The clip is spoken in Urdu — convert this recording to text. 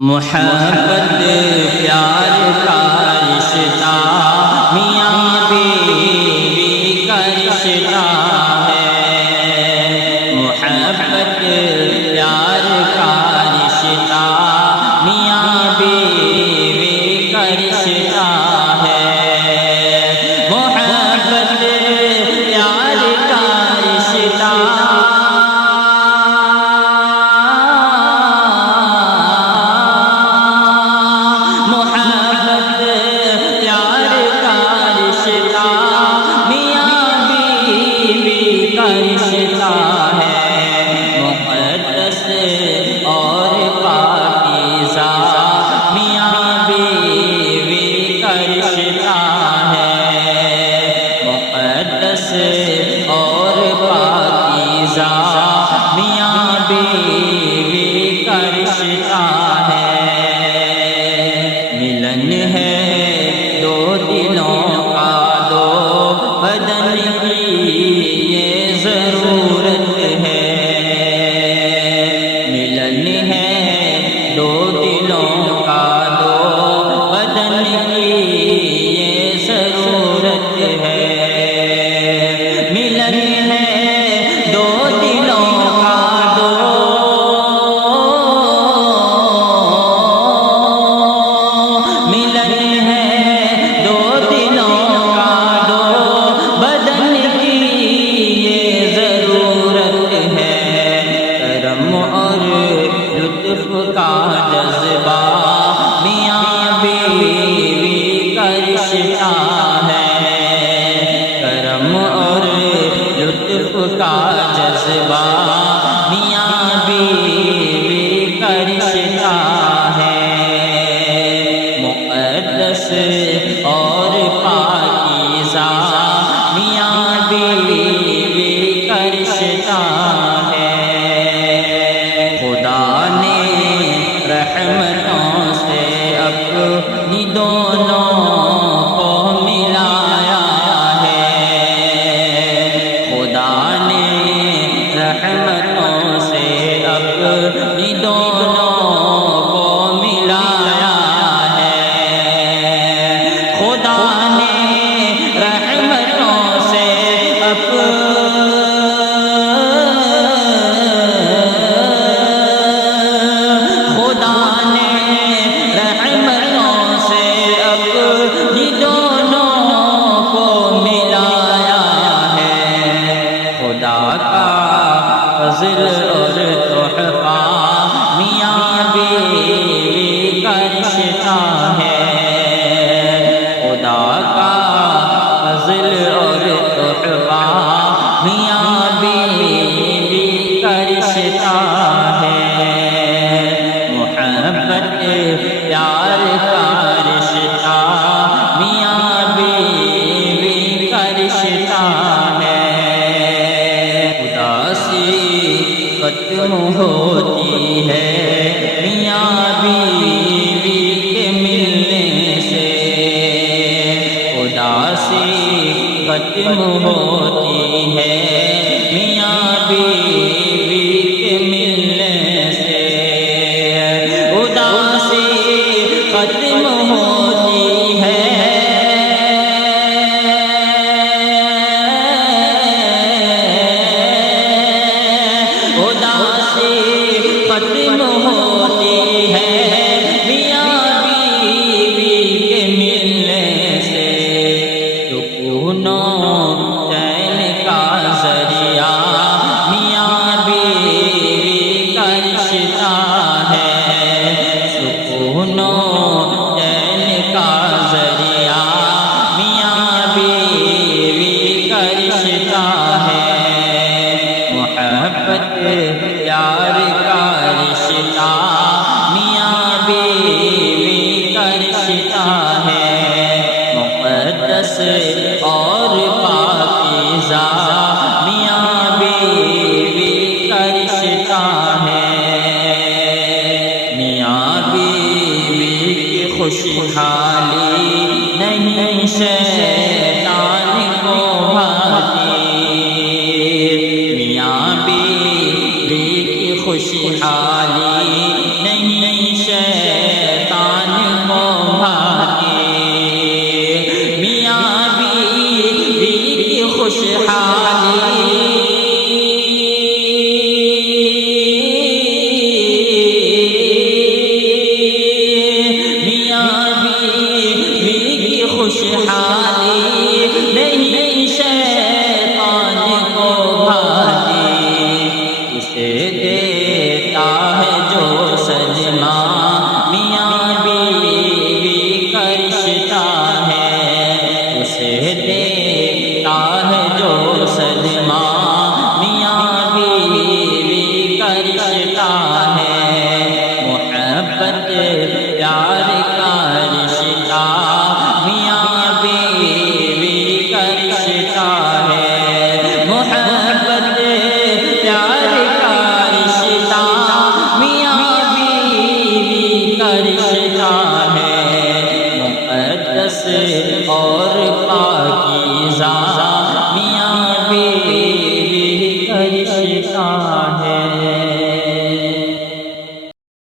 محبت پیار کا رشتہ میاں بیوی کا رشتہ ہے۔ محبت پیار کا رشتہ میاں بیوی کا رشتہ ہے۔ محبت پیار کا رشتہ اور پاکیزہ میاں بیوی کا رشتہ ہے۔ ملن ہے دو دلوں کا، دو بدن کی یہ ضرورت ہے۔ ملن ہے دو دلوں کا، دو بدن کی یہ ضرورت ہے۔ ملن ہے دو دلوں کا، دو ملن ہے دو دلوں کا، دو بدن کی یہ ضرورت ہے۔ کرم اور لطف کا جذبہ میاں بیوی کا رشتہ ہے۔ کرم اور لطف کا جذبہ میاں بیوی کا رشتہ ہے۔ مقدس اور پاکیزہ میاں بیوی کا رشتہ ہے۔ خدا نے رحمتوں سے اپنی دونوں کو ملایا ہے۔ خدا نے رحمتوں سے اپنی دونوں کو ملایا ہے۔ خدا نے رحمتوں سے خدا نے رحمتوں سے اپنی دونوں کو ملایا ہے۔ خدا کا فضل اور تحفہ میاں بیوی کا رشتہ ہے۔ خدا کا فضل اور تحفہ میاں بیوی کا رشتہ ہے۔ محبت پیار کا رشتہ میاں بیوی کا رشتہ ہے۔ اداسی ختم ہوتی ہے میاں بیوی کے ملنے سے۔ اداسی ختم ہوتی ہے میاں بیوی کے ملنے سے۔ اداسی ختم ہوتی ہے ختم ہوتی ہے میاں بیوی کے ملنے سے۔ سکون و چین کا ذریعہ میاں بیوی کا رشتہ ہے۔ سکون و چین کا ذریعہ میاں بیوی کا رشتہ ہے۔ محبت پیار کا رشتہ میاں بیوی کا رشتہ ہے۔ مقدس اور پاکیزہ میاں بیوی کا رشتہ ہے۔ میاں بیوی کی خوشحالی نہیں شیطان کو بھاتی۔ میاں بیوی کی خوشحالی نہیں شیطان کا رشتہ ہے، مقدس اور پاکیزہ میاں بیوی کا رشتہ ہے۔